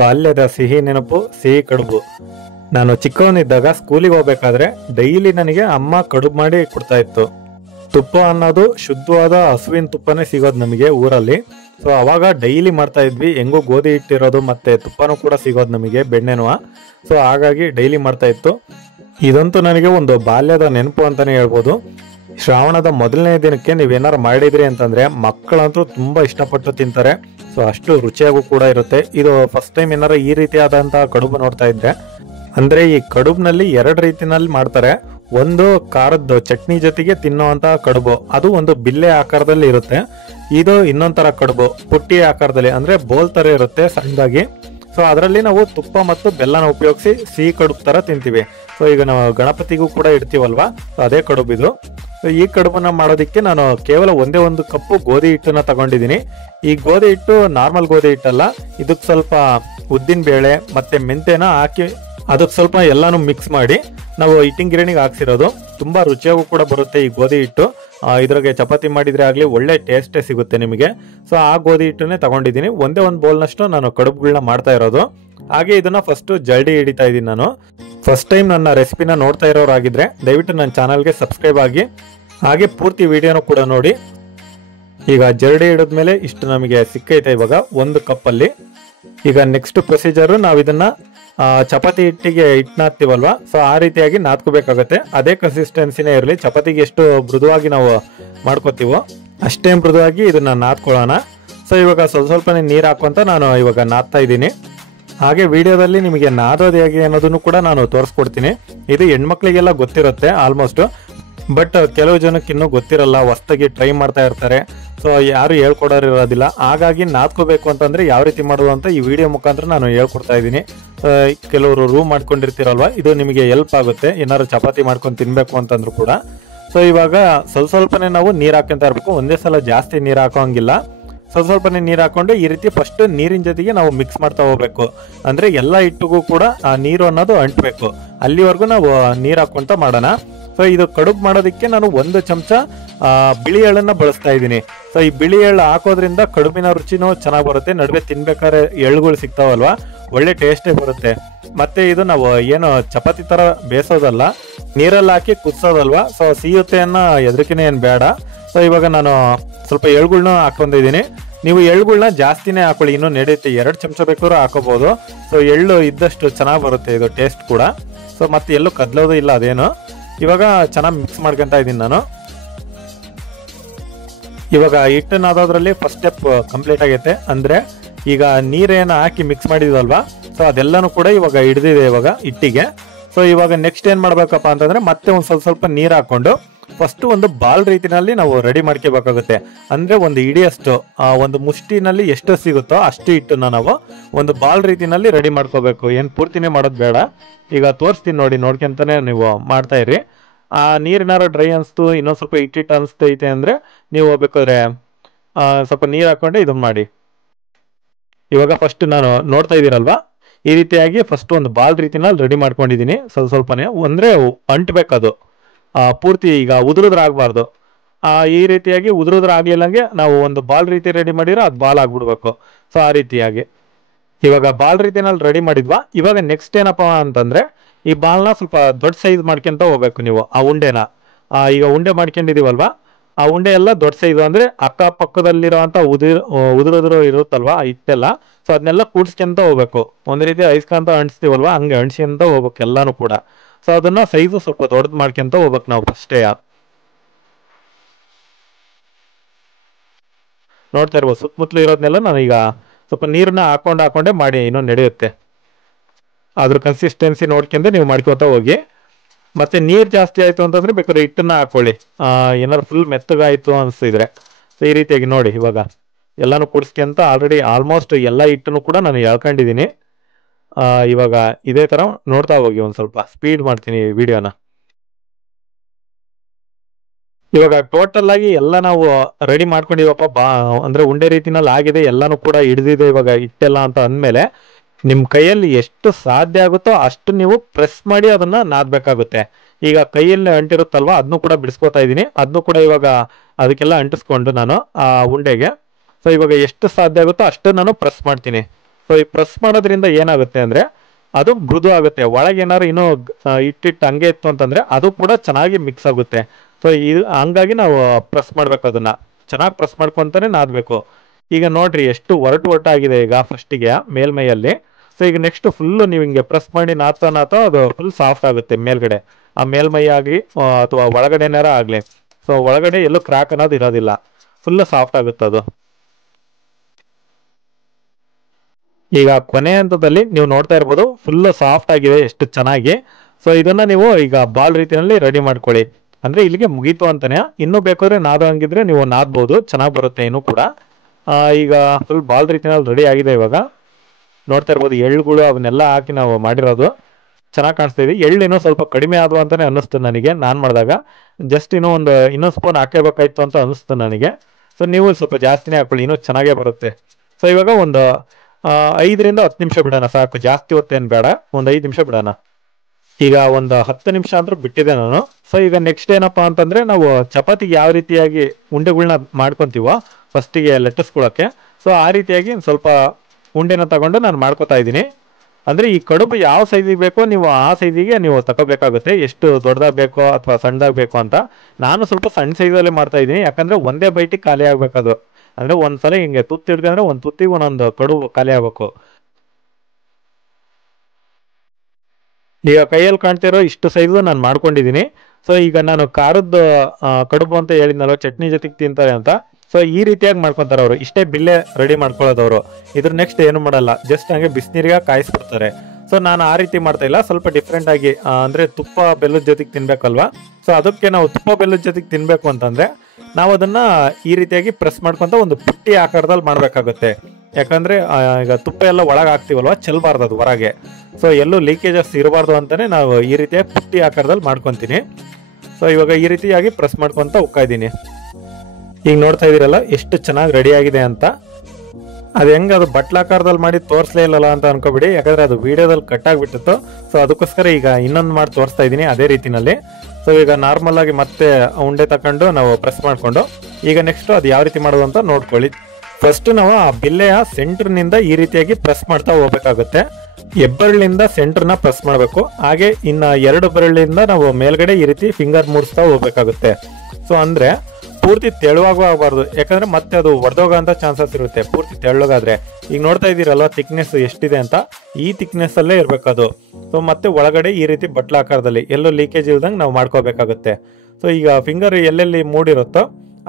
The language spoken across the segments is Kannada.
ಬಾಲ್ಯದ ಸಿಹಿ ನೆನಪು, ಸಿಹಿ ಕಡುಬು. ನಾನು ಚಿಕ್ಕವನಿದ್ದಾಗ ಸ್ಕೂಲಿಗೆ ಹೋಗ್ಬೇಕಾದ್ರೆ ಡೈಲಿ ನನಗೆ ಅಮ್ಮ ಕಡುಬು ಮಾಡಿ ಕೊಡ್ತಾ ಇತ್ತು. ತುಪ್ಪ ಅನ್ನೋದು ಶುದ್ಧವಾದ ಹಸುವಿನ ತುಪ್ಪನೇ ಸಿಗೋದು ನಮಗೆ ಊರಲ್ಲಿ. ಸೊ ಅವಾಗ ಡೈಲಿ ಮಾಡ್ತಾ ಇದ್ವಿ. ಹೆಂಗೂ ಗೋಧಿ ಹಿಟ್ಟಿರೋದು ಮತ್ತೆ ತುಪ್ಪನೂ ಕೂಡ ಸಿಗೋದು ನಮಗೆ, ಬೆಣ್ಣೆನೂ. ಸೊ ಹಾಗಾಗಿ ಡೈಲಿ ಮಾಡ್ತಾ ಇತ್ತು. ಇದಂತೂ ನನಗೆ ಒಂದು ಬಾಲ್ಯದ ನೆನಪು ಅಂತಾನೆ ಹೇಳ್ಬೋದು. ಶ್ರಾವಣದ ಮೊದಲನೇ ದಿನಕ್ಕೆ ನೀವೇನಾರು ಮಾಡಿದ್ರಿ ಅಂತಂದ್ರೆ ಮಕ್ಕಳಂತೂ ತುಂಬಾ ಇಷ್ಟಪಟ್ಟು ತಿಂತಾರೆ. ಸೊ ಅಷ್ಟು ರುಚಿಯಾಗೂ ಕೂಡ ಇರುತ್ತೆ. ಇದು ಫಸ್ಟ್ ಟೈಮ್ ಏನಾರು ಈ ರೀತಿಯಾದಂತಹ ಕಡುಬು ನೋಡ್ತಾ ಇದ್ರೆ, ಅಂದ್ರೆ ಈ ಕಡುಬ್ನಲ್ಲಿ ಎರಡು ರೀತಿನಲ್ಲಿ ಮಾಡ್ತಾರೆ. ಒಂದು ಖಾರದ ಚಟ್ನಿ ಜೊತೆಗೆ ತಿನ್ನುವಂತಹ ಕಡುಬು, ಅದು ಒಂದು ಬಿಲ್ಲೆ ಆಕಾರದಲ್ಲಿ ಇರುತ್ತೆ. ಇದು ಇನ್ನೊಂಥರ ಕಡುಬು, ಪುಟ್ಟಿ ಆಕಾರದಲ್ಲಿ, ಅಂದ್ರೆ ಬೋಲ್ ತರ ಇರುತ್ತೆ ಸಣ್ಣದಾಗಿ. ಸೊ ಅದರಲ್ಲಿ ನಾವು ತುಪ್ಪ ಮತ್ತು ಬೆಲ್ಲನ ಉಪಯೋಗಿಸಿ ಸಿಹಿ ಕಡುಬು ತರ ತಿಂತೀವಿ. ಸೊ ಈಗ ನಾವು ಗಣಪತಿಗೂ ಕೂಡ ಇಡ್ತೀವಲ್ವಾ, ಅದೇ ಕಡುಬು ಇದು. ಈ ಕಡುಬನ್ನ ಮಾಡೋದಿಕ್ಕೆ ನಾನು ಕೇವಲ ಒಂದೇ ಒಂದು ಕಪ್ಪು ಗೋಧಿ ಹಿಟ್ಟನ್ನ ತಗೊಂಡಿದ್ದೀನಿ. ಈ ಗೋಧಿ ಹಿಟ್ಟು ನಾರ್ಮಲ್ ಗೋಧಿ ಹಿಟ್ಟಲ್ಲ, ಇದಕ್ಕೆ ಸ್ವಲ್ಪ ಉದ್ದಿನ ಬೇಳೆ ಮತ್ತೆ ಮೆಂತೆನ ಹಾಕಿ ಅದಕ್ಕೆ ಸ್ವಲ್ಪ ಎಲ್ಲಾನು ಮಿಕ್ಸ್ ಮಾಡಿ ನಾವು ಹಿಟ್ಟಿನ ಗಿರಣಿಗೆ ಹಾಕ್ಸಿರೋದು. ತುಂಬಾ ರುಚಿಯಾಗೂ ಕೂಡ ಬರುತ್ತೆ ಈ ಗೋಧಿ ಹಿಟ್ಟು. ಇದ್ರಾಗೆ ಚಪಾತಿ ಮಾಡಿದ್ರೆ ಆಗ್ಲಿ ಒಳ್ಳೆ ಟೇಸ್ಟೇ ಸಿಗುತ್ತೆ ನಿಮಗೆ. ಸೊ ಆ ಗೋಧಿ ಹಿಟ್ಟನ್ನೇ ತಗೊಂಡಿದ್ದೀನಿ. ಒಂದೇ ಒಂದು ಬೌಲ್ನಷ್ಟು ನಾನು ಕಡುಬುಗಳನ್ನ ಮಾಡ್ತಾ ಇರೋದು. ಹಾಗೆ ಇದನ್ನ ಫಸ್ಟ್ ಜಲ್ಡಿ ಹಿಡಿತಾ ಇದ್ದೀನಿ ನಾನು. ಫಸ್ಟ್ ಟೈಮ್ ನನ್ನ ರೆಸಿಪಿನ ನೋಡ್ತಾ ಇರೋರಾಗಿದ್ರೆ ದಯವಿಟ್ಟು ನನ್ನ ಚಾನಲ್ಗೆ ಸಬ್ಸ್ಕ್ರೈಬ್ ಆಗಿ, ಹಾಗೆ ಪೂರ್ತಿ ವಿಡಿಯೋನು ಕೂಡ ನೋಡಿ. ಈಗ ಜರಡಿ ಹಿಡಿದ್ಮೇಲೆ ಇಷ್ಟು ನಮಗೆ ಸಿಕ್ಕೈತೆ ಇವಾಗ ಒಂದು ಕಪ್ಪಲ್ಲಿ. ಈಗ ನೆಕ್ಸ್ಟ್ ಪ್ರೊಸೀಜರ್, ನಾವು ಇದನ್ನ ಚಪಾತಿ ಹಿಟ್ಟಿಗೆ ಹಿಟ್ಟು ನಾದ್ತೀವಲ್ವಾ, ಸೊ ಆ ರೀತಿಯಾಗಿ ನಾದ್ಕೋಬೇಕಾಗತ್ತೆ. ಅದೇ ಕನ್ಸಿಸ್ಟೆನ್ಸಿನೇ ಇರಲಿ. ಚಪಾತಿಗೆ ಎಷ್ಟು ಮೃದುವಾಗಿ ನಾವು ಮಾಡ್ಕೋತೀವೋ ಅಷ್ಟೇ ಮೃದುವಾಗಿ ಇದನ್ನ ನಾದ್ಕೊಳ್ಳೋಣ. ಸೊ ಇವಾಗ ಸ್ವಲ್ಪನೇ ನೀರು ಹಾಕೊಂತ ನಾನು ಇವಾಗ ನಾದ್ತಾ ಇದ್ದೀನಿ. ಹಾಗೆ ವಿಡಿಯೋದಲ್ಲಿ ನಿಮಗೆ ನಾದೋದು ಹೇಗೆ ಅನ್ನೋದನ್ನು ಕೂಡ ನಾನು ತೋರಿಸ್ಕೊಡ್ತೀನಿ. ಇದು ಹೆಣ್ಮಕ್ಳಿಗೆಲ್ಲ ಗೊತ್ತಿರುತ್ತೆ ಆಲ್ಮೋಸ್ಟ್, ಬಟ್ ಕೆಲವು ಜನಕ್ಕೆ ಇನ್ನೂ ಗೊತ್ತಿರಲ್ಲ, ಹೊಸ್ದಾಗಿ ಟ್ರೈ ಮಾಡ್ತಾ ಇರ್ತಾರೆ. ಸೊ ಯಾರು ಹೇಳ್ಕೊಡೋರು ಇರೋದಿಲ್ಲ. ಹಾಗಾಗಿ ನಾದ್ಕೋಬೇಕು ಅಂತಂದ್ರೆ ಯಾವ ರೀತಿ ಮಾಡೋದು ಅಂತ ಈ ವಿಡಿಯೋ ಮುಖಾಂತರ ನಾನು ಹೇಳ್ಕೊಡ್ತಾ ಇದ್ದೀನಿ. ಕೆಲವರು ರೂಮ್ ಮಾಡ್ಕೊಂಡಿರ್ತೀರಲ್ವಾ, ಇದು ನಿಮಗೆ ಹೆಲ್ಪ್ ಆಗುತ್ತೆ ಏನಾದ್ರು ಚಪಾತಿ ಮಾಡ್ಕೊಂಡು ತಿನ್ಬೇಕು ಅಂತಂದ್ರು ಕೂಡ. ಸೊ ಇವಾಗ ಸ್ವಲ್ಪನೇ ನಾವು ನೀರು ಹಾಕೊಂತ ಇರ್ಬೇಕು. ಒಂದೇ ಸಲ ಜಾಸ್ತಿ ನೀರು ಹಾಕೋಂಗಿಲ್ಲ. ಸ್ವಲ್ಪನೇ ನೀರು ಹಾಕೊಂಡು ಈ ರೀತಿ ಫಸ್ಟ್ ನೀರಿನ ಜೊತೆಗೆ ನಾವು ಮಿಕ್ಸ್ ಮಾಡ್ತಾ ಹೋಗ್ಬೇಕು. ಅಂದ್ರೆ ಎಲ್ಲ ಹಿಟ್ಟಿಗೂ ಕೂಡ ಆ ನೀರು ಅನ್ನೋದು ಅಂಟಬೇಕು. ಅಲ್ಲಿವರೆಗೂ ನಾವು ನೀರು ಹಾಕೊಂತ ಮಾಡೋಣ. ಸೊ ಇದು ಕಡುಬು ಮಾಡೋದಕ್ಕೆ ನಾನು 1 ಚಮಚ ಬಿಳಿ ಎಳ್ಳನ್ನ ಬಳಸ್ತಾ ಇದ್ದೀನಿ. ಸೊ ಈ ಬಿಳಿ ಎಳ್ಳು ಹಾಕೋದ್ರಿಂದ ಕಡುಬಿನ ರುಚಿನೂ ಚೆನ್ನಾಗಿ ಬರುತ್ತೆ. ನಡುವೆ ತಿನ್ಬೇಕಾದ್ರೆ ಎಳ್ಳುಗಳು ಸಿಗ್ತಾವಲ್ವಾ, ಒಳ್ಳೆ ಟೇಸ್ಟೇ ಬರುತ್ತೆ. ಮತ್ತೆ ಇದು ನಾವು ಏನು ಚಪಾತಿ ತರ ಬೇಯಿಸೋದಲ್ಲ, ನೀರಲ್ಲಿ ಹಾಕಿ ಕುದಿಸೋದಲ್ವಾ. ಸೊ ಸಿಹಿಯುತ್ತೆ ಅನ್ನೋ ಹೆದರಿಕೆನೇ ಏನು ಬೇಡ. ಸೊ ಇವಾಗ ನಾನು ಸ್ವಲ್ಪ ಎಳ್ಳುಗಳ್ನ ಹಾಕೊಂಡಿದ್ದೀನಿ. ನೀವು ಎಳ್ಳುಗಳ್ನ ಜಾಸ್ತಿನೇ ಹಾಕೊಳ್ಳಿ, ಇನ್ನೂ ನಡೆಯುತ್ತೆ. 2 ಚಮಚ ಬೇಕಾದ್ರೂ ಹಾಕೋಬಹುದು. ಸೊ ಎಳ್ಳು ಇದ್ದಷ್ಟು ಚೆನ್ನಾಗಿ ಬರುತ್ತೆ ಇದು ಟೇಸ್ಟ್ ಕೂಡ. ಸೊ ಮತ್ತೆ ಎಲ್ಲೂ ಕದ್ಲೋದು ಇಲ್ಲ ಅದೇನು. ಇವಾಗ ಚೆನ್ನಾಗಿ ಮಿಕ್ಸ್ ಮಾಡ್ಕೊಂತ ಇದ್ದೀನಿ ನಾನು. ಇವಾಗ ಹಿಟ್ಟನ್ನ ಅದಾದ್ರಲ್ಲಿ ಫಸ್ಟ್ ಸ್ಟೆಪ್ ಕಂಪ್ಲೀಟ್ ಆಗೈತೆ. ಅಂದ್ರೆ ಈಗ ನೀರೇನ ಹಾಕಿ ಮಿಕ್ಸ್ ಮಾಡಿದ್ವಲ್ವಾ, ಸೊ ಅದೆಲ್ಲಾನು ಕೂಡ ಇವಾಗ ಹಿಡ್ದಿದೆ ಇವಾಗ ಹಿಟ್ಟಿಗೆ. ಸೊ ಇವಾಗ ನೆಕ್ಸ್ಟ್ ಏನ್ ಮಾಡ್ಬೇಕಪ್ಪ ಅಂತಂದ್ರೆ ಮತ್ತೆ ಒಂದ್ ಸ್ವಲ್ಪ ನೀರ್ ಹಾಕೊಂಡು ಫಸ್ಟ್ ಒಂದು ಬಾಲ್ ರೀತಿನಲ್ಲಿ ನಾವು ರೆಡಿ ಮಾಡ್ಕೋಬೇಕಾಗುತ್ತೆ. ಅಂದ್ರೆ ಒಂದು ಹಿಡಿಯಷ್ಟು ಒಂದು ಮುಷ್ಟಿನಲ್ಲಿ ಎಷ್ಟು ಸಿಗುತ್ತೋ ಅಷ್ಟು ಹಿಟ್ಟನ್ನ ನಾವು ಒಂದು ಬಾಲ್ ರೀತಿನಲ್ಲಿ ರೆಡಿ ಮಾಡ್ಕೋಬೇಕು. ಏನ್ ಪೂರ್ತಿನೇ ಮಾಡೋದು ಬೇಡ. ಈಗ ತೋರಿಸ್ತೀನಿ ನೋಡಿ, ನೋಡ್ಕೊಂತಾನೆ ನೀವು ಮಾಡ್ತಾ ಇರಿ. ಆ ನೀರಿನಾರ ಡ್ರೈ ಅನ್ಸ್ತು, ಇನ್ನೊಂದ್ ಸ್ವಲ್ಪ ಹಿಟ್ಟಿಟ್ಟು ಅನಿಸ್ತೈತೆ ಅಂದ್ರೆ ನೀವು ಬೇಕಾದ್ರೆ ಸ್ವಲ್ಪ ನೀರ್ ಹಾಕೊಂಡೆ ಇದನ್ನ ಮಾಡಿ. ಇವಾಗ ಫಸ್ಟ್ ನಾನು ನೋಡ್ತಾ ಇದ್ದೀರಲ್ವಾ, ಈ ರೀತಿಯಾಗಿ ಫಸ್ಟ್ ಒಂದು ಬಾಲ್ ರೀತಿನಲ್ಲಿ ರೆಡಿ ಮಾಡ್ಕೊಂಡಿದೀನಿ. ಸ್ವಲ್ಪನೇ ಅಂದ್ರೆ ಅಂಟ್ಬೇಕದು ಪೂರ್ತಿ. ಈಗ ಉದುರುದ್ರ ಆಗ್ಬಾರ್ದು. ಈ ರೀತಿಯಾಗಿ ಉದುರುದ್ರ ಆಗ್ಲಿಲ್ಲಂಗೆ ನಾವು ಒಂದು ಬಾಲ್ ರೀತಿ ರೆಡಿ ಮಾಡಿದ್ರೆ ಅದು ಬಾಲ್ ಆಗ್ಬಿಡ್ಬೇಕು. ಸೊ ಆ ರೀತಿಯಾಗಿ ಇವಾಗ ಬಾಲ್ ರೀತಿನಲ್ಲಿ ರೆಡಿ ಮಾಡಿದ್ವಾ. ಇವಾಗ ನೆಕ್ಸ್ಟ್ ಏನಪ್ಪಾ ಅಂತಂದ್ರೆ ಈ ಬಾಲ್ನ ಸ್ವಲ್ಪ ದೊಡ್ಡ ಸೈಜ್ ಮಾಡ್ಕೊಂತ ಹೋಗ್ಬೇಕು ನೀವು. ಆ ಉಂಡೆನ ಈಗ ಉಂಡೆ ಮಾಡ್ಕೊಂಡಿದೀವಲ್ವಾ, ಆ ಉಂಡೆ ಎಲ್ಲ ದೊಡ್ಡ ಸೈಜ್ ಅಂದ್ರೆ ಅಕ್ಕಪಕ್ಕದಲ್ಲಿರುವಂತ ಉದುರು ಇರುತ್ತಲ್ವಾ ಹಿಟ್ಟೆಲ್ಲ, ಸೊ ಅದನ್ನೆಲ್ಲ ಕೂಡ್ಸ್ಕೊಂತ ಹೋಗ್ಬೇಕು. ಒಂದ್ ರೀತಿ ಐಸ್ಕಂತ ಅಂಟಿಸ್ತೀವಲ್ವಾ, ಹಂಗೆ ಅಂಟಿಸ್ಕೊಂತ ಹೋಗ್ಬೇಕು ಎಲ್ಲಾನು ಕೂಡ. ಸೊ ಅದನ್ನ ಸೈಜು ಸ್ವಲ್ಪ ದೊಡ್ಡದು ಮಾಡ್ಕೊಂತ ಹೋಗ್ಬೇಕು ನಾವು ಫಸ್ಟೇ. ನೋಡ್ತಾ ಇರ್ಬೋದು ಸುತ್ತಮುತ್ತಲು ಇರೋದ್ನೆಲ್ಲ ನಾನು ಈಗ ಸ್ವಲ್ಪ ನೀರನ್ನ ಹಾಕೊಂಡೆ ಮಾಡಿ ಇನ್ನೂ ನಡೆಯುತ್ತೆ. ಅದ್ರ ಕನ್ಸಿಸ್ಟೆನ್ಸಿ ನೋಡ್ಕೊಂಡೆ ನೀವು ಮಾಡ್ಕೋತ ಹೋಗಿ. ಮತ್ತೆ ನೀರ್ ಜಾಸ್ತಿ ಆಯ್ತು ಅಂತಂದ್ರೆ ಬೇಕಾದ್ರೆ ಹಿಟ್ಟನ್ನ ಹಾಕೊಳ್ಳಿ. ಏನಾದ್ರು ಫುಲ್ ಮೆತ್ತಗಾಯ್ತು ಅನ್ಸಿದ್ರೆ. ಸೊ ಈ ರೀತಿಯಾಗಿ ನೋಡಿ, ಇವಾಗ ಎಲ್ಲಾನು ಕುಡಿಸ್ಕೊಂತ ಆಲ್ರೆಡಿ ಆಲ್ಮೋಸ್ಟ್ ಎಲ್ಲ ಹಿಟ್ಟನ್ನು ಕೂಡ ನಾನು ಎಳ್ಕೊಂಡಿದ್ದೀನಿ. ಇವಾಗ ಇದೇ ತರ ನೋಡ್ತಾ ಹೋಗಿ, ಒಂದ್ ಸ್ವಲ್ಪ ಸ್ಪೀಡ್ ಮಾಡ್ತೀನಿ ವಿಡಿಯೋನ. ಇವಾಗ ಟೋಟಲ್ ಆಗಿ ಎಲ್ಲ ನಾವು ರೆಡಿ ಮಾಡ್ಕೊಂಡಿವಪ್ಪ, ಅಂದ್ರೆ ಉಂಡೆ ರೀತಿನಲ್ಲಿ ಆಗಿದೆ, ಎಲ್ಲಾನು ಕೂಡ ಹಿಡ್ದಿದೆ ಇವಾಗ ಹಿಟ್ಟೆಲ್ಲ ಅಂತ ಅಂದ್ಮೇಲೆ ನಿಮ್ ಕೈಯಲ್ಲಿ ಎಷ್ಟು ಸಾಧ್ಯ ಆಗುತ್ತೋ ಅಷ್ಟು ನೀವು ಪ್ರೆಸ್ ಮಾಡಿ ಅದನ್ನ ನಾದ್ಬೇಕಾಗುತ್ತೆ. ಈಗ ಕೈಯಲ್ಲಿ ಅಂಟಿರುತ್ತಲ್ವಾ, ಅದನ್ನು ಕೂಡ ಬಿಡಿಸ್ಕೊತಾ ಇದ್ದೀನಿ. ಅದನ್ನು ಕೂಡ ಇವಾಗ ಅದಕ್ಕೆಲ್ಲ ಅಂಟಿಸ್ಕೊಂಡು ನಾನು ಆ ಉಂಡೆಗೆ ಸೊ ಇವಾಗ ಎಷ್ಟು ಸಾಧ್ಯ ಆಗುತ್ತೋ ಅಷ್ಟು ನಾನು ಪ್ರೆಸ್ ಮಾಡ್ತೀನಿ. ಸೊ ಈ ಪ್ರೆಸ್ ಮಾಡೋದ್ರಿಂದ ಏನಾಗುತ್ತೆ ಅಂದ್ರೆ ಅದು ಮೃದು ಆಗುತ್ತೆ. ಒಳಗೆ ಏನಾದ್ರು ಇನ್ನೂ ಇಟ್ಟಿಟ್ಟು ಹಂಗೆ ಇತ್ತು ಅಂತಂದ್ರೆ ಅದು ಕೂಡ ಚೆನ್ನಾಗಿ ಮಿಕ್ಸ್ ಆಗುತ್ತೆ. ಸೊ ಇದು ಹಂಗಾಗಿ ನಾವು ಪ್ರೆಸ್ ಮಾಡ್ಬೇಕು, ಅದನ್ನ ಚೆನ್ನಾಗಿ ಪ್ರೆಸ್ ಮಾಡ್ಕೊಂತಾನೆ ನಾದ್ಬೇಕು. ಈಗ ನೋಡ್ರಿ ಎಷ್ಟು ಒರಟಾಗಿದೆ ಈಗ ಫಸ್ಟಿಗೆ ಮೇಲ್ಮೈಯಲ್ಲಿ. ಸೊ ಈಗ ನೆಕ್ಸ್ಟ್ ಫುಲ್ ನೀವು ಹಿಂಗೆ ಪ್ರೆಸ್ ಮಾಡಿ ನಾದ್ತಾ ಅದು ಫುಲ್ ಸಾಫ್ಟ್ ಆಗುತ್ತೆ ಮೇಲ್ಗಡೆ. ಆ ಮೇಲ್ಮೈ ಆಗಿ ಅಥವಾ ಒಳಗಡೆ ಏನಾರ ಆಗ್ಲಿ, ಸೊ ಒಳಗಡೆ ಎಲ್ಲೂ ಕ್ರಾಕ್ ಅನ್ನೋದು ಇರೋದಿಲ್ಲ, ಫುಲ್ ಸಾಫ್ಟ್ ಆಗುತ್ತೆ ಅದು. ಈಗ ಕೊನೆ ಹಂತದಲ್ಲಿ ನೀವು ನೋಡ್ತಾ ಇರ್ಬೋದು ಫುಲ್ ಸಾಫ್ಟ್ ಆಗಿದೆ ಎಷ್ಟು ಚೆನ್ನಾಗಿ. ಸೊ ಇದನ್ನ ನೀವು ಈಗ ಬಾಲ್ ರೀತಿಯಲ್ಲಿ ರೆಡಿ ಮಾಡ್ಕೊಳ್ಳಿ. ಅಂದ್ರೆ ಇಲ್ಲಿಗೆ ಮುಗೀತು ಅಂತಾನೆ. ಇನ್ನೂ ಬೇಕಾದ್ರೆ ನಾದೋ ಹಂಗಿದ್ರೆ ನೀವು ನಾದ್ಬೋದು, ಚೆನ್ನಾಗಿ ಬರುತ್ತೆ ಇನ್ನೂ ಕೂಡ. ಈಗ ಫುಲ್ ಬಾಲ್ ರೀತಿಯಲ್ಲಿ ರೆಡಿ ಆಗಿದೆ. ಇವಾಗ ನೋಡ್ತಾ ಇರ್ಬೋದು ಎಳ್ಳುಗಳು ಅವನ್ನೆಲ್ಲ ಹಾಕಿ ನಾವು ಮಾಡಿರೋದು ಚೆನ್ನಾಗಿ ಕಾಣಿಸ್ತಾ ಇದೆ. ಎಳ್ಳು ಇನ್ನೂ ಸ್ವಲ್ಪ ಕಡಿಮೆ ಆದ್ವು ಅಂತಾನೆ ಅನ್ನಿಸ್ತು ನನಗೆ ನಾನು ಮಾಡಿದಾಗ. ಜಸ್ಟ್ ಇನ್ನೊಂದು ಸ್ಪೂನ್ ಹಾಕಬೇಕಾಯ್ತು ಅಂತ ಅನ್ನಿಸ್ತು ನನಗೆ. ಸೊ ನೀವು ಸ್ವಲ್ಪ ಜಾಸ್ತಿನೇ ಹಾಕೊಳ್ಳಿ, ಇನ್ನೂ ಚೆನ್ನಾಗೇ ಬರುತ್ತೆ. ಸೊ ಇವಾಗ ಒಂದು 5ರಿಂದ 10 ನಿಮಿಷ ಬಿಡೋಣ ಸಾಕು, ಜಾಸ್ತಿ ಹೊತ್ತೇನು ಬೇಡ, ಒಂದು 5 ನಿಮಿಷ ಬಿಡೋಣ. ಈಗ ಒಂದು 10 ನಿಮಿಷ ಅಂದ್ರೆ ಬಿಟ್ಟಿದೆ ನಾನು. ಸೊ ಈಗ ನೆಕ್ಸ್ಟ್ ಏನಪ್ಪಾ ಅಂತಂದ್ರೆ ನಾವು ಚಪಾತಿಗೆ ಯಾವ ರೀತಿಯಾಗಿ ಉಂಡೆಗಳನ್ನ ಮಾಡ್ಕೊಂತೀವೋ ಫಸ್ಟಿಗೆ ಲಟ್ಟಿಸ್ಕೊಳಕ್ಕೆ, ಸೊ ಆ ರೀತಿಯಾಗಿ ಸ್ವಲ್ಪ ಉಂಡೆನ ತಗೊಂಡು ನಾನು ಮಾಡ್ಕೊತಾ ಇದ್ದೀನಿ. ಅಂದ್ರೆ ಈ ಕಡುಬು ಯಾವ ಸೈಜಿಗೆ ಬೇಕೋ ನೀವು ಆ ಸೈಜಿಗೆ ನೀವು ತಗೋಬೇಕಾಗುತ್ತೆ, ಎಷ್ಟು ದೊಡ್ಡದಾಗ ಬೇಕೋ ಅಥವಾ ಸಣ್ಣದಾಗ ಬೇಕೋ ಅಂತ. ನಾನು ಸ್ವಲ್ಪ ಸಣ್ಣ ಸೈಜಲ್ಲೇ ಮಾಡ್ತಾ ಇದ್ದೀನಿ, ಯಾಕಂದ್ರೆ ಒಂದೇ ಬೈಟಿಗೆ ಖಾಲಿ ಆಗ್ಬೇಕದು. ಅಂದ್ರೆ ಒಂದ್ಸಲ ಹಿಂಗೆ ತುತ್ತಿ ಹಿಡ್ಕೊಂಡ್ರೆ ಒಂದು ತುತ್ತಿಗೆ ಒಂದೊಂದು ಕಡುಬು ಖಾಲಿ ಆಗ್ಬೇಕು. ಈಗ ಕೈಯಲ್ಲಿ ಕಾಣ್ತಿರೋ ಇಷ್ಟು ಸೈಜು ನಾನು ಮಾಡ್ಕೊಂಡಿದ್ದೀನಿ. ಸೊ ಈಗ ನಾನು ಖಾರದ ಕಡುಬು ಅಂತ ಹೇಳಿದ್ನಲ್ಲ, ಚಟ್ನಿ ಜೊತೆಗೆ ತಿಂತಾರೆ ಅಂತ. ಸೊ ಈ ರೀತಿಯಾಗಿ ಮಾಡ್ಕೊತಾರೆ ಅವರು, ಇಷ್ಟೇ ಬಿಲ್ಲೆ ರೆಡಿ ಮಾಡ್ಕೊಳ್ಳೋದವ್ರು. ಇದ್ರ ನೆಕ್ಸ್ಟ್ ಏನು ಮಾಡಲ್ಲ, ಜಸ್ಟ್ ಹಂಗೆ ಬಿಸಿನೀರಿಗೆ ಕಾಯಿಸ್ಬಿಡ್ತಾರೆ. ಸೊ ನಾನು ಆ ರೀತಿ ಮಾಡ್ತಾ ಇಲ್ಲ, ಸ್ವಲ್ಪ ಡಿಫ್ರೆಂಟ್ ಆಗಿ ಅಂದ್ರೆ ತುಪ್ಪ ಬೆಲ್ಲದ ಜೊತೆಗೆ ತಿನ್ಬೇಕಲ್ವಾ. ಸೊ ಅದಕ್ಕೆ ನಾವು ತುಪ್ಪ ಬೆಲ್ಲದ ಜೊತೆಗೆ ತಿನ್ಬೇಕು ಅಂತಂದ್ರೆ ನಾವು ಅದನ್ನ ಈ ರೀತಿಯಾಗಿ ಪ್ರೆಸ್ ಮಾಡ್ಕೊಂತ ಒಂದು ಪುಟ್ಟಿ ಆಕಾರದಲ್ಲಿ ಮಾಡ್ಬೇಕಾಗುತ್ತೆ. ಯಾಕಂದ್ರೆ ಈಗ ತುಪ್ಪ ಎಲ್ಲ ಒಳಗೆ ಹಾಕ್ತಿವಲ್ವಾ, ಚೆಲ್ಬಾರ್ದು ಅದು ಹೊರಗೆ. ಸೊ ಎಲ್ಲೂ ಲೀಕೇಜಸ್ ಇರಬಾರ್ದು ಅಂತಾನೆ ನಾವು ಈ ರೀತಿಯಾಗಿ ಪುಟ್ಟಿ ಆಕಾರದಲ್ಲಿ ಮಾಡ್ಕೊತೀನಿ. ಸೊ ಇವಾಗ ಈ ರೀತಿಯಾಗಿ ಪ್ರೆಸ್ ಮಾಡ್ಕೊಂತ ಹೋಗ್ತಾ ಇದ್ದೀನಿ. ಈಗ ನೋಡ್ತಾ ಇದೀರಲ್ಲ ಎಷ್ಟು ಚೆನ್ನಾಗಿ ರೆಡಿ ಆಗಿದೆ ಅಂತ. ಅದು ಹೆಂಗೆ ಅದು ಬಟ್ಲಾಕಾರದಲ್ಲಿ ಮಾಡಿ ತೋರಿಸ್ಲೇ ಇಲ್ಲಲ್ಲ ಅಂತ ಅನ್ಕೋಬಿಡಿ, ಯಾಕಂದ್ರೆ ಅದು ವಿಡಿಯೋದಲ್ಲಿ ಕಟ್ ಆಗಿಬಿಟ್ಟಿತ್ತು. ಸೊ ಅದಕ್ಕೋಸ್ಕರ ಈಗ ಇನ್ನೊಂದು ಮಾಡಿ ತೋರಿಸ್ತಾ ಇದ್ದೀನಿ ಅದೇ ರೀತಿನಲ್ಲಿ. ಸೊ ಈಗ ನಾರ್ಮಲ್ ಆಗಿ ಮತ್ತೆ ಉಂಡೆ ತಕೊಂಡು ನಾವು ಪ್ರೆಸ್ ಮಾಡ್ಕೊಂಡು ಈಗ ನೆಕ್ಸ್ಟ್ ಅದು ಯಾವ ರೀತಿ ಮಾಡೋದು ಅಂತ ನೋಡ್ಕೊಳ್ಳಿ. ಫಸ್ಟ್ ನಾವು ಆ ಬಿಲ್ಲೆಯ ಸೆಂಟರ್ನಿಂದ ಈ ರೀತಿಯಾಗಿ ಪ್ರೆಸ್ ಮಾಡ್ತಾ ಹೋಗ್ಬೇಕಾಗುತ್ತೆ. ಹೆಬ್ಬೆರಳಿಂದ ಸೆಂಟರ್ನ ಪ್ರೆಸ್ ಮಾಡಬೇಕು, ಹಾಗೆ ಇನ್ನ 2 ಬೆರಳಿಂದ ನಾವು ಮೇಲ್ಗಡೆ ಈ ರೀತಿ ಫಿಂಗರ್ ಮೂಡಿಸ್ತಾ ಹೋಗ್ಬೇಕಾಗುತ್ತೆ. ಸೊ ಅಂದ್ರೆ ಪೂರ್ತಿ ತೆಳುವಾಗೂ ಆಗಬಾರ್ದು, ಯಾಕಂದ್ರೆ ಮತ್ತೆ ಅದು ಒಡೆದೋಗಂತ ಚಾನ್ಸಸ್ ಇರುತ್ತೆ ಪೂರ್ತಿ ತೆಳ್ಳಗಾದ್ರೆ. ಈಗ ನೋಡ್ತಾ ಇದ್ದೀರಲ್ಲ ಥಿಕ್ನೆಸ್ ಎಷ್ಟಿದೆ ಅಂತ, ಈ ಥಿಕ್ನೆಸ್ ಅಲ್ಲೇ ಇರ್ಬೇಕದು. ಸೊ ಮತ್ತೆ ಒಳಗಡೆ ಈ ರೀತಿ ಬಟ್ಲ ಆಕಾರದಲ್ಲಿ ಎಲ್ಲೋ ಲೀಕೇಜ್ ಇಲ್ದಂಗೆ ನಾವು ಮಾಡ್ಕೋಬೇಕಾಗುತ್ತೆ. ಸೊ ಈಗ ಫಿಂಗರ್ ಎಲ್ಲೆಲ್ಲಿ ಮೂಡಿರುತ್ತೋ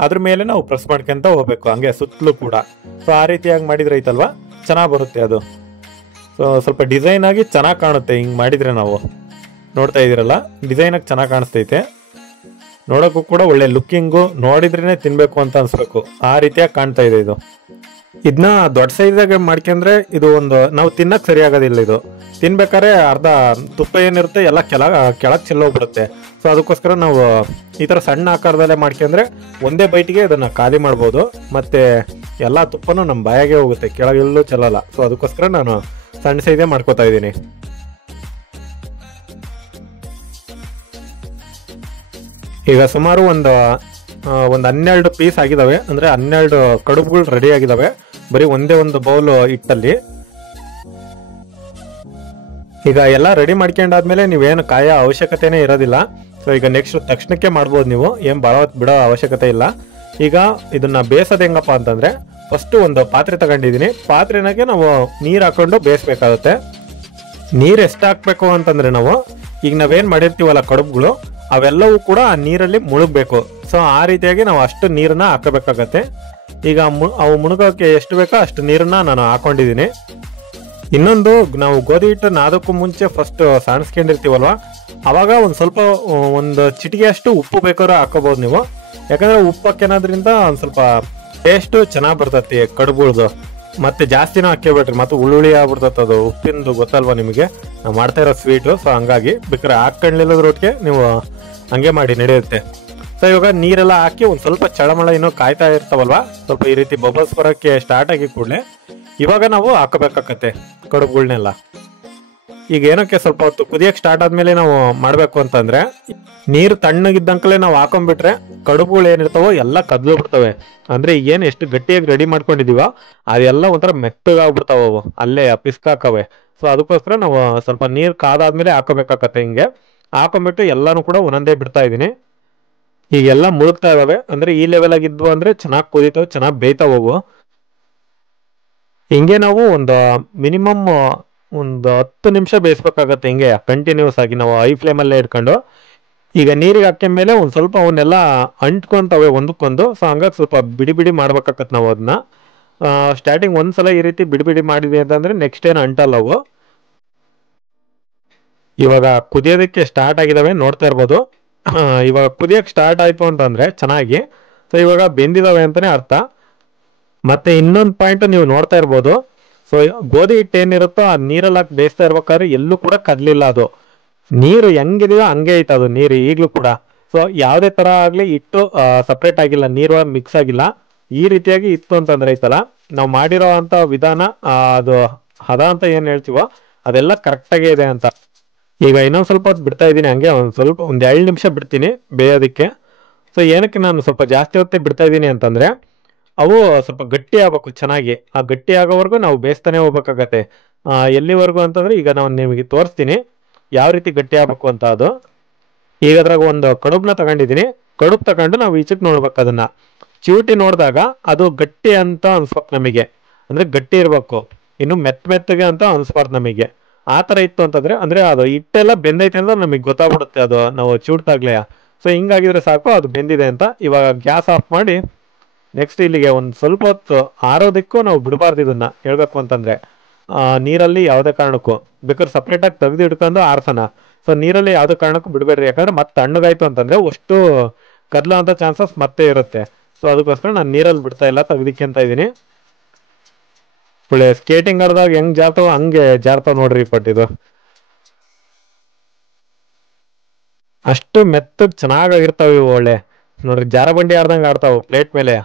ಅದ್ರ ಮೇಲೆ ನಾವು ಪ್ರೆಸ್ ಮಾಡ್ಕೊಂತ ಹೋಗ್ಬೇಕು, ಹಂಗೆ ಸುತ್ತಲೂ ಕೂಡ. ಸೊ ಆ ರೀತಿಯಾಗಿ ಮಾಡಿದ್ರೆ ಐತಲ್ವಾ ಚೆನ್ನಾಗಿ ಬರುತ್ತೆ ಅದು. ಸೊ ಸ್ವಲ್ಪ ಡಿಸೈನ್ ಆಗಿ ಚೆನ್ನಾಗಿ ಕಾಣುತ್ತೆ ಹಿಂಗ್ ಮಾಡಿದ್ರೆ. ನಾವು ನೋಡ್ತಾ ಇದೀರಲ್ಲ ಡಿಸೈನ್ ಆಗಿ ಚೆನ್ನಾಗಿ ಕಾಣಿಸ್ತೈತೆ, ನೋಡೋಕ್ಕೂ ಕೂಡ ಒಳ್ಳೆ ಲುಕ್ಕಿಂಗು, ನೋಡಿದ್ರೇನೆ ತಿನ್ಬೇಕು ಅಂತ ಅನ್ಸ್ಬೇಕು, ಆ ರೀತಿಯಾಗಿ ಕಾಣ್ತಾ ಇದೆ ಇದು. ಇದನ್ನ ದೊಡ್ಡ ಸೈಜಾಗ ಮಾಡ್ಕೊಂಡ್ರೆ ಇದು ಒಂದು ನಾವು ತಿನ್ನಕ್ ಸರಿ ಆಗೋದಿಲ್ಲ. ಇದು ತಿನ್ಬೇಕಾದ್ರೆ ಅರ್ಧ ತುಪ್ಪ ಏನಿರುತ್ತೆ ಎಲ್ಲ ಕೆಳಗ್ ಚೆಲ್ಲೋಗ್ಬಿಡುತ್ತೆ. ಸೊ ಅದಕ್ಕೋಸ್ಕರ ನಾವು ಈ ತರ ಸಣ್ಣ ಆಕಾರದಲ್ಲೇ ಮಾಡ್ಕೊಂಡ್ರೆ ಒಂದೇ ಬೈಟಿಗೆ ಇದನ್ನ ಖಾಲಿ ಮಾಡ್ಬೋದು, ಮತ್ತೆ ಎಲ್ಲಾ ತುಪ್ಪನೂ ನಮ್ಮ ಬಾಯಾಗೆ ಹೋಗುತ್ತೆ, ಕೆಳಗೆಲ್ಲೂ ಚೆಲ್ಲಲ್ಲ. ಸೊ ಅದಕ್ಕೋಸ್ಕರ ನಾನು ಸಣ್ಣ ಸೈಜೇ ಮಾಡ್ಕೋತಾ ಇದ್ದೀನಿ. ಈಗ ಸುಮಾರು ಒಂದು 12 ಪೀಸ್ ಆಗಿದಾವೆ, ಅಂದ್ರೆ 12 ಕಡುಬುಗಳು ರೆಡಿ ಆಗಿದಾವೆ ಬರೀ ಒಂದೇ ಒಂದು ಬೌಲ್ ಹಿಟ್ಟಲ್ಲಿ. ಈಗ ಎಲ್ಲ ರೆಡಿ ಮಾಡ್ಕೊಂಡಾದ್ಮೇಲೆ ನೀವೇನು ಕಾಯೋ ಅವಶ್ಯಕತೆನೇ ಇರೋದಿಲ್ಲ. ಸೊ ಈಗ ನೆಕ್ಸ್ಟ್ ತಕ್ಷಣಕ್ಕೆ ಮಾಡ್ಬೋದು ನೀವು, ಏನ್ ಭಾಳ ಹೊತ್ತು ಬಿಡೋ ಅವಶ್ಯಕತೆ ಇಲ್ಲ. ಈಗ ಇದನ್ನ ಬೇಯಿಸೋದು ಹೆಂಗಪ್ಪ ಅಂತಂದ್ರೆ ಫಸ್ಟ್ ಒಂದು ಪಾತ್ರೆ ತಗೊಂಡಿದ್ದೀನಿ, ಪಾತ್ರೆನಾಗೆ ನಾವು ನೀರು ಹಾಕೊಂಡು ಬೇಯಿಸ್ಬೇಕಾಗುತ್ತೆ. ನೀರು ಎಷ್ಟು ಹಾಕ್ಬೇಕು ಅಂತಂದ್ರೆ ನಾವು ಈಗ ನಾವೇನ್ ಮಾಡಿರ್ತೀವಲ್ಲ ಕಡುಬುಗಳು ಅವೆಲ್ಲವೂ ಕೂಡ ಆ ನೀರಲ್ಲಿ ಮುಳುಗ್ಬೇಕು. ಸೊ ಆ ರೀತಿಯಾಗಿ ನಾವು ಅಷ್ಟು ನೀರನ್ನ ಹಾಕಬೇಕಾಗತ್ತೆ. ಈಗ ಅವು ಮುಳುಗೋಕೆ ಎಷ್ಟು ಬೇಕೋ ಅಷ್ಟು ನೀರನ್ನ ನಾನು ಹಾಕೊಂಡಿದ್ದೀನಿ. ಇನ್ನೊಂದು, ನಾವು ಗೋಧಿ ಹಿಟ್ಟು ನಾದಕ್ಕೂ ಮುಂಚೆ ಫಸ್ಟ್ ಸಾಣಿಸ್ಕೊಂಡಿರ್ತೀವಲ್ವ, ಅವಾಗ ಸ್ವಲ್ಪ ಒಂದು ಚಿಟಿಕೆ ಅಷ್ಟು ಉಪ್ಪು ಬೇಕಾದ್ರೂ ಹಾಕೋಬಹುದು ನೀವು. ಯಾಕಂದ್ರೆ ಉಪ್ಪು ಹಾಕೋದ್ರಿಂದ ಒಂದ್ ಸ್ವಲ್ಪ ಟೇಸ್ಟ್ ಚೆನ್ನಾಗಿ ಬರ್ತೈತಿ ಕಡುಬುಳ್ದು. ಮತ್ತೆ ಜಾಸ್ತಿನೂ ಹಾಕೇಬೇಡ್ರಿ, ಮತ್ತೆ ಉಳ್ಳುಳ್ಳಿ ಆಗ್ಬಿಡ್ತೈತೆ ಅದು ಉಪ್ಪಿಂದು, ಗೊತ್ತಲ್ವಾ ನಿಮಗೆ, ನಾವು ಮಾಡ್ತಾ ಇರೋ ಸ್ವೀಟು. ಸೊ ಹಂಗಾಗಿ ಬೇಕಾದ್ರೆ ಹಾಕೊಂಡಿಲ್ಲದ್ರೊಟ್ಟಿಗೆ ನೀವು ಹಂಗೆ ಮಾಡಿ ನಡೆಯುತ್ತೆ. ಸೊ ಇವಾಗ ನೀರೆಲ್ಲ ಹಾಕಿ ಒಂದ್ ಸ್ವಲ್ಪ ಚಳಮಳ ಇನ್ನೂ ಕಾಯ್ತಾ ಇರ್ತಾವಲ್ವಾ, ಸ್ವಲ್ಪ ಈ ರೀತಿ ಬಬಲ್ಸ್ ಬರೋಕ್ಕೆ ಸ್ಟಾರ್ಟ್ ಆಗಿ ಕೂಡಲೇ ಇವಾಗ ನಾವು ಹಾಕಬೇಕಾಗತ್ತೆ ಕಡುಬುಗಳನ್ನೆಲ್ಲ. ಈಗ ಏನಕ್ಕೆ ಸ್ವಲ್ಪ ಹೊತ್ತು ಕುದಿಯಕ್ಕೆ ಸ್ಟಾರ್ಟ್ ಆದ್ಮೇಲೆ ನಾವು ಮಾಡಬೇಕು ಅಂತಂದ್ರೆ, ನೀರು ತಣ್ಣಗಿದ್ದಂಕಲೇ ನಾವು ಹಾಕೊಂಡ್ಬಿಟ್ರೆ ಕಡುಬುಗಳು ಏನಿರ್ತಾವೋ ಎಲ್ಲ ಕದ್ಲು ಬಿಡ್ತವೆ. ಅಂದ್ರೆ ಏನು ಎಷ್ಟು ಗಟ್ಟಿಯಾಗಿ ರೆಡಿ ಮಾಡ್ಕೊಂಡಿದೀವೋ ಅದೆಲ್ಲ ಒಂಥರ ಮೆತ್ತಗಾಗ್ಬಿಡ್ತಾವ, ಅವು ಅಲ್ಲೇ ಪಿಸ್ಕಾಕವೆ. ಸೊ ಅದಕ್ಕೋಸ್ಕರ ನಾವು ಸ್ವಲ್ಪ ನೀರು ಕಾದಾದ್ಮೇಲೆ ಹಾಕೋಬೇಕಾಗತ್ತೆ. ಹಿಂಗೆ ಹಾಕೊಂಡ್ಬಿಟ್ಟು ಎಲ್ಲಾನು ಕೂಡ ಒಂದೊಂದೇ ಬಿಡ್ತಾ ಇದೀನಿ. ಈಗೆಲ್ಲ ಮುಳುಗ್ತಾ ಇದಾವೆ, ಅಂದ್ರೆ ಈ ಲೆವೆಲ್ ಆಗಿದ್ವು ಅಂದ್ರೆ ಚೆನ್ನಾಗಿ ಕುದಿತಾವೆ, ಚೆನ್ನಾಗಿ ಬೇಯ್ತಾವು. ಹಿಂಗೆ ನಾವು ಒಂದು ಮಿನಿಮಮ್ ಒಂದು 10 ನಿಮಿಷ ಬೇಯಿಸ್ಬೇಕಾಗತ್ತೆ. ಹಿಂಗೆ ಕಂಟಿನ್ಯೂಸ್ ಆಗಿ ನಾವು ಹೈ ಫ್ಲೇಮಲ್ಲೇ ಇಟ್ಕೊಂಡು. ಈಗ ನೀರಿಗೆ ಹಾಕ್ಕೊಂಡ್ಮೇಲೆ ಒಂದು ಸ್ವಲ್ಪ ಅವನ್ನೆಲ್ಲ ಅಂಟ್ಕೊಂತವೆ ಒಂದಕ್ಕೊಂದು. ಸೊ ಹಂಗಾಗಿ ಸ್ವಲ್ಪ ಬಿಡಿ ಬಿಡಿ ಮಾಡ್ಬೇಕಾಗತ್ತೆ ನಾವು ಅದನ್ನ. ಸ್ಟಾರ್ಟಿಂಗ್ ಒಂದ್ಸಲ ಈ ರೀತಿ ಬಿಡಿ ಬಿಡಿ ಮಾಡಿದ್ವಿ ಅಂತಂದ್ರೆ ನೆಕ್ಸ್ಟ್ ಏನು ಅಂಟಲ್ಲ ಅವು. ಇವಾಗ ಕುದಿಯೋದಕ್ಕೆ ಸ್ಟಾರ್ಟ್ ಆಗಿದಾವೆ, ನೋಡ್ತಾ ಇರ್ಬೋದು. ಇವಾಗ ಕುದಿಯೋಕೆ ಸ್ಟಾರ್ಟ್ ಆಯ್ತು ಅಂತಂದ್ರೆ ಚೆನ್ನಾಗಿ, ಸೊ ಇವಾಗ ಬೆಂದಿದಾವೆ ಅಂತಾನೆ ಅರ್ಥ. ಮತ್ತೆ ಇನ್ನೊಂದು ಪಾಯಿಂಟ್ ನೀವು ನೋಡ್ತಾ ಇರ್ಬೋದು. ಸೊ ಗೋಧಿ ಹಿಟ್ಟು ಏನಿರುತ್ತೋ ಆ ನೀರಲ್ಲಿ ಹಾಕಿ ಬೇಯಿಸ್ತಾ ಇರ್ಬೇಕಾದ್ರೆ ಎಲ್ಲೂ ಕೂಡ ಕದ್ಲಿಲ್ಲ. ಅದು ನೀರು ಹೆಂಗಿದೆಯೋ ಹಂಗೆ ಐತೆ ಅದು ನೀರು ಈಗಲೂ ಕೂಡ. ಸೊ ಯಾವುದೇ ತರ ಆಗ್ಲಿ ಹಿಟ್ಟು ಸಪ್ರೇಟ್ ಆಗಿಲ್ಲ, ನೀರು ಮಿಕ್ಸ್ ಆಗಿಲ್ಲ. ಈ ರೀತಿಯಾಗಿ ಇತ್ತು ಅಂತಂದ್ರೆ ಐತಲ್ಲ, ನಾವು ಮಾಡಿರೋ ಅಂತ ವಿಧಾನ, ಅದು ಹದ ಅಂತ ಏನ್ ಹೇಳ್ತೀವೋ ಅದೆಲ್ಲ ಕರೆಕ್ಟಾಗೇ ಇದೆ ಅಂತ. ಈಗ ಇನ್ನೊಂದು ಸ್ವಲ್ಪ ಹೊತ್ತು ಬಿಡ್ತಾ ಇದ್ದೀನಿ ಹಂಗೆ, ಒಂದು 2 ನಿಮಿಷ ಬಿಡ್ತೀನಿ ಬೇಯೋದಕ್ಕೆ. ಸೊ ಏನಕ್ಕೆ ನಾನು ಸ್ವಲ್ಪ ಜಾಸ್ತಿ ಹೊತ್ತೇ ಬಿಡ್ತಾ ಇದ್ದೀನಿ ಅಂತಂದ್ರೆ, ಅವು ಸ್ವಲ್ಪ ಗಟ್ಟಿ ಆಗ್ಬೇಕು ಚೆನ್ನಾಗಿ. ಆ ಗಟ್ಟಿ ಆಗೋವರೆಗೂ ನಾವು ಬೇಯಿಸ್ತಾನೆ ಹೋಗ್ಬೇಕಾಗತ್ತೆ. ಎಲ್ಲಿವರೆಗೂ ಅಂತಂದ್ರೆ ಈಗ ನಾನು ನಿಮಗೆ ತೋರಿಸ್ತೀನಿ ಯಾವ ರೀತಿ ಗಟ್ಟಿ ಆಗ್ಬೇಕು ಅಂತ. ಅದು ಈಗ ಅದ್ರಾಗ ಒಂದು ಕಡುಬನ್ನ ತಗೊಂಡಿದ್ದೀನಿ. ಕಡುಬು ತಗೊಂಡು ನಾವು ಈಚಕ್ಕೆ ನೋಡ್ಬೇಕು. ಅದನ್ನ ಚಿವುಟಿ ನೋಡಿದಾಗ ಅದು ಗಟ್ಟಿ ಅಂತ ಅನ್ಸ್ಬೇಕು ನಮಗೆ, ಅಂದ್ರೆ ಗಟ್ಟಿ ಇರ್ಬೇಕು. ಇನ್ನು ಮೆತ್ತಗೆ ಅಂತ ಅನ್ಸ್ಬಾರ್ದು ನಮಗೆ. ಆ ತರ ಇತ್ತು ಅಂತಂದ್ರೆ, ಅಂದ್ರೆ ಅದು ಹಿಟ್ಟೆಲ್ಲ ಬೆಂದೈತೆ ಅಂದ್ರೆ ನಮಗೆ ಗೊತ್ತಾಗ್ಬಿಡುತ್ತೆ ಅದು ನಾವು ಚಿವುಟ್ದಾಗ್ಲೇ. ಸೊ ಹಿಂಗಾಗಿದ್ರೆ ಸಾಕು ಅದು ಬೆಂದಿದೆ ಅಂತ. ಇವಾಗ ಗ್ಯಾಸ್ ಆಫ್ ಮಾಡಿ ನೆಕ್ಸ್ಟ್ ಇಲ್ಲಿಗೆ ಒಂದು ಸ್ವಲ್ಪ ಹೊತ್ತು ಆರೋದಕ್ಕೂ ನಾವು ಬಿಡಬಾರ್ದು ಇದನ್ನ, ಹೇಳ್ಬೇಕು ಅಂತಂದ್ರೆ. ನೀರಲ್ಲಿ ಯಾವುದೇ ಕಾರಣಕ್ಕೂ ಬೇಕಾದ್ರೆ ಸಪ್ರೇಟಾಗಿ ತೆಗೆದು ಇಟ್ಕೊಂಡು ಆರ್ಸೋಣ. ಸೊ ನೀರಲ್ಲಿ ಯಾವುದೇ ಕಾರಣಕ್ಕೂ ಬಿಡಬೇಡ್ರಿ, ಯಾಕಂದ್ರೆ ಮತ್ತೆ ತಣ್ಣಗಾಯ್ತು ಅಂತಂದ್ರೆ ಅಷ್ಟು ಕದ್ಲೋ ಅಂತ ಚಾನ್ಸಸ್ ಮತ್ತೆ ಇರುತ್ತೆ. ಸೊ ಅದಕ್ಕೋಸ್ಕರ ನಾನು ನೀರಲ್ಲಿ ಬಿಡ್ತಾ ಇಲ್ಲ, ತೆಗ್ದಿಕ್ಕೆಂತ ಇದ್ದೀನಿ. ಒಳ್ಳೆ ಸ್ಕೇಟಿಂಗ್ ಆಡ್ದಾಗ ಹೆಂಗ್ ಜಾರ್ತಾವ ಹಂಗೆ ಜಾರ್ತಾವ ನೋಡ್ರಿ ಇದು. ಅಷ್ಟು ಮೆತ್ತಗ್ ಚೆನ್ನಾಗಿರ್ತಾವ ಇವು. ಒಳ್ಳೆ ನೋಡ್ರಿ ಜಾರ ಬಂಡಿ ಆಡ್ದಂಗೆ ಆಡ್ತಾವ ಪ್ಲೇಟ್ ಮೇಲೆ.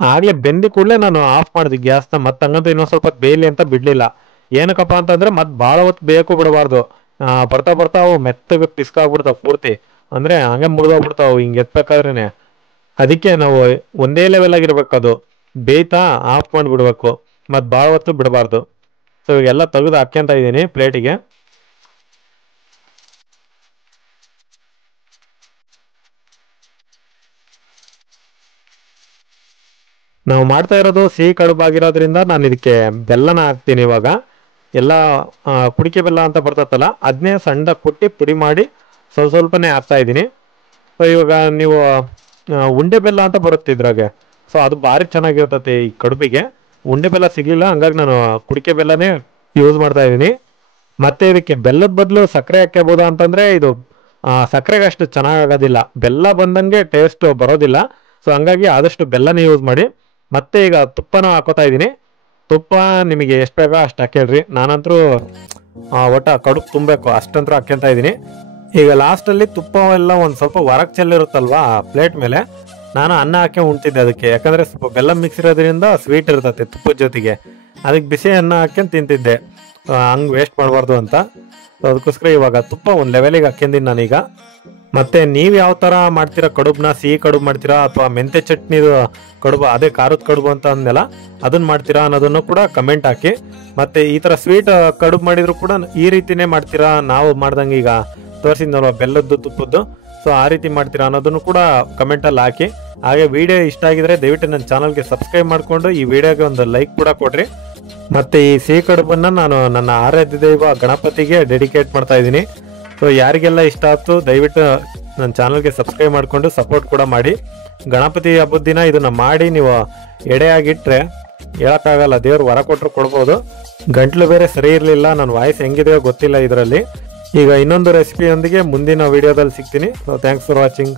ಆಗ್ಲೇ ಬೆಂದಿ ಕೂಡಲೇ ನಾನು ಆಫ್ ಮಾಡಿದೆ ಗ್ಯಾಸ್ನ. ಮತ್ತೆ ಹಂಗಂತ ಇನ್ನೊಂದ್ ಸ್ವಲ್ಪ ಬೇಯಲಿ ಅಂತ ಬಿಡ್ಲಿಲ್ಲ. ಏನಕ್ಕಪ್ಪ ಅಂತಂದ್ರೆ ಮತ್ತೆ ಭಾಳ ಹೊತ್ತು ಬೇಯಕ್ಕೂ ಬಿಡಬಾರ್ದು. ಬರ್ತಾ ಬರ್ತಾ ಅವು ಮೆತ್ತಗೆ ಪಿಸ್ಕಾಗ್ಬಿಡ್ತಾವ ಪೂರ್ತಿ, ಅಂದ್ರೆ ಹಂಗೆ ಮುರಿದೋಗ್ಬಿಡ್ತಾವ ಹಿಂಗೆ ಎತ್ಬೇಕಾದ್ರೇನೆ. ಅದಕ್ಕೆ ನಾವು ಒಂದೇ ಲೆವೆಲ್ ಆಗಿರ್ಬೇಕು, ಅದು ಬೇಯ್ತಾ ಆಫ್ ಮಾಡಿಬಿಡ್ಬೇಕು, ಮತ್ತೆ ಭಾಳ ಹೊತ್ತು ಬಿಡಬಾರ್ದು. ಸೊ ಎಲ್ಲ ತೆಗೆದು ಹಾಕ್ಯಂತ ಇದ್ದೀನಿ ಪ್ಲೇಟಿಗೆ. ನಾವು ಮಾಡ್ತಾ ಇರೋದು ಸಿಹಿ ಕಡುಬು ಆಗಿರೋದ್ರಿಂದ ನಾನು ಇದಕ್ಕೆ ಬೆಲ್ಲನ ಹಾಕ್ತೀನಿ ಇವಾಗ. ಎಲ್ಲ ಕುಡಿಕೆ ಬೆಲ್ಲ ಅಂತ ಬರ್ತತ್ತಲ್ಲ, ಅದನ್ನೇ ಸಣ್ಣದಾಗಿ ಕುಟ್ಟಿ ಪುಡಿ ಮಾಡಿ ಸ್ವಲ್ಪನೇ ಹಾಕ್ತಾ ಇದ್ದೀನಿ. ಸೊ ಇವಾಗ ನೀವು ಉಂಡೆ ಬೆಲ್ಲ ಅಂತ ಬರುತ್ತೆ ಇದ್ರಾಗೆ. ಸೊ ಅದು ಭಾರಿ ಚೆನ್ನಾಗಿರ್ತತೆ ಈ ಕಡುಬಿಗೆ. ಉಂಡೆ ಬೆಲ್ಲ ಸಿಗಲಿಲ್ಲ, ಹಂಗಾಗಿ ನಾನು ಕುಡಿಕೆ ಬೆಲ್ಲನೇ ಯೂಸ್ ಮಾಡ್ತಾ ಇದ್ದೀನಿ. ಮತ್ತೆ ಇದಕ್ಕೆ ಬೆಲ್ಲದ ಬದಲು ಸಕ್ಕರೆ ಹಾಕ್ಕೋಬೋದಾ ಅಂತಂದ್ರೆ, ಇದು ಸಕ್ಕರೆಗೆ ಅಷ್ಟು ಚೆನ್ನಾಗಾಗೋದಿಲ್ಲ, ಬೆಲ್ಲ ಬಂದಂಗೆ ಟೇಸ್ಟ್ ಬರೋದಿಲ್ಲ. ಸೊ ಹಂಗಾಗಿ ಆದಷ್ಟು ಬೆಲ್ಲನೇ ಯೂಸ್ ಮಾಡಿ. ಮತ್ತೆ ಈಗ ತುಪ್ಪನ ಹಾಕೋತಾ ಇದ್ದೀನಿ. ತುಪ್ಪ ನಿಮಗೆ ಎಷ್ಟು ಬೇಕೋ ಅಷ್ಟು ಹಾಕೇಳ್ರಿ. ನಾನಂತರೂ ಒಟ್ಟ ಕಡುಬು ತುಂಬಬೇಕು ಅಷ್ಟಂತೂ ಹಾಕ್ಯಂತ ಇದ್ದೀನಿ. ಈಗ ಲಾಸ್ಟಲ್ಲಿ ತುಪ್ಪ ಎಲ್ಲ ಒಂದು ಸ್ವಲ್ಪ ಹೊರಗೆ ಚೆಲ್ಲಿರುತ್ತಲ್ವಾ ಪ್ಲೇಟ್ ಮೇಲೆ, ನಾನು ಅನ್ನ ಹಾಕಿ ಉಣ್ತಿದ್ದೆ ಅದಕ್ಕೆ. ಯಾಕಂದ್ರೆ ಸ್ವಲ್ಪ ಬೆಲ್ಲ ಮಿಕ್ಸ್ ಇರೋದ್ರಿಂದ ಸ್ವೀಟ್ ಇರ್ತೈತೆ ತುಪ್ಪದ ಜೊತೆಗೆ. ಅದಕ್ಕೆ ಬಿಸಿ ಅನ್ನ ಹಾಕ್ಯಂತ ತಿಂತಿದ್ದೆ, ಹಂಗೆ ವೇಸ್ಟ್ ಮಾಡಬಾರ್ದು ಅಂತ. ಅದಕ್ಕೋಸ್ಕರ ಇವಾಗ ತುಪ್ಪ ಒಂದು ಲೆವೆಲಿಗೆ ಹಾಕ್ಯಂದಿನಿ ನಾನೀಗ. ಮತ್ತೆ ನೀವು ಯಾವ ಥರ ಮಾಡ್ತೀರಾ ಕಡುಬನ್ನ, ಸಿಹಿ ಕಡುಬು ಮಾಡ್ತೀರಾ ಅಥವಾ ಮೆಂತೆ ಚಟ್ನಿದು ಕಡುಬು, ಅದೇ ಖಾರದ ಕಡುಬು ಅಂತ ಅಂದೆಲ್ಲ, ಅದನ್ನ ಮಾಡ್ತೀರಾ ಅನ್ನೋದನ್ನು ಕೂಡ ಕಮೆಂಟ್ ಹಾಕಿ. ಮತ್ತೆ ಈ ಥರ ಸ್ವೀಟ್ ಕಡುಬು ಮಾಡಿದ್ರು ಕೂಡ ಈ ರೀತಿನೇ ಮಾಡ್ತೀರಾ, ನಾವು ಮಾಡ್ದಂಗೆ ಈಗ ತೋರಿಸಿದ್ನಲ್ವ ಬೆಲ್ಲದ್ದು ತುಪ್ಪದ್ದು, ಸೊ ಆ ರೀತಿ ಮಾಡ್ತೀರಾ ಅನ್ನೋದನ್ನು ಕೂಡ ಕಮೆಂಟಲ್ಲಿ ಹಾಕಿ. ಹಾಗೆ ವಿಡಿಯೋ ಇಷ್ಟ ಆಗಿದ್ರೆ ದಯವಿಟ್ಟು ನನ್ನ ಚಾನಲ್ಗೆ ಸಬ್ಸ್ಕ್ರೈಬ್ ಮಾಡಿಕೊಂಡು ಈ ವಿಡಿಯೋಗೆ ಒಂದು ಲೈಕ್ ಕೂಡ ಕೊಡ್ರಿ. ಮತ್ತೆ ಈ ಸಿಹಿ ಕಡುಬನ್ನ ನಾನು ನನ್ನ ಆರಾಧ್ಯ ದೈವ ಗಣಪತಿಗೆ ಡೆಡಿಕೇಟ್ ಮಾಡ್ತಾ ಇದ್ದೀನಿ. ಸೊ ಯಾರಿಗೆಲ್ಲ ಇಷ್ಟ ಆಯ್ತು ದಯವಿಟ್ಟು ನನ್ನ ಚಾನಲ್ಗೆ ಸಬ್ಸ್ಕ್ರೈಬ್ ಮಾಡಿಕೊಂಡು ಸಪೋರ್ಟ್ ಕೂಡ ಮಾಡಿ. ಗಣಪತಿ ಹಬ್ಬದ ದಿನ ಇದನ್ನ ಮಾಡಿ ನೀವು ಎಡೆಯಾಗಿಟ್ರೆ ಹೇಳಕ್ಕಾಗಲ್ಲ, ದೇವ್ರು ವರ ಕೊಟ್ಟರು ಕೊಡ್ಬೋದು. ಗಂಟ್ಲು ಬೇರೆ ಸರಿ ಇರಲಿಲ್ಲ, ನನ್ನ ವಾಯ್ಸ್ ಹೆಂಗಿದೆಯೋ ಗೊತ್ತಿಲ್ಲ ಇದರಲ್ಲಿ. ಈಗ ಇನ್ನೊಂದು ರೆಸಿಪಿಯೊಂದಿಗೆ ಮುಂದಿನ ವಿಡಿಯೋದಲ್ಲಿ ಸಿಗ್ತೀನಿ. So thanks for watching.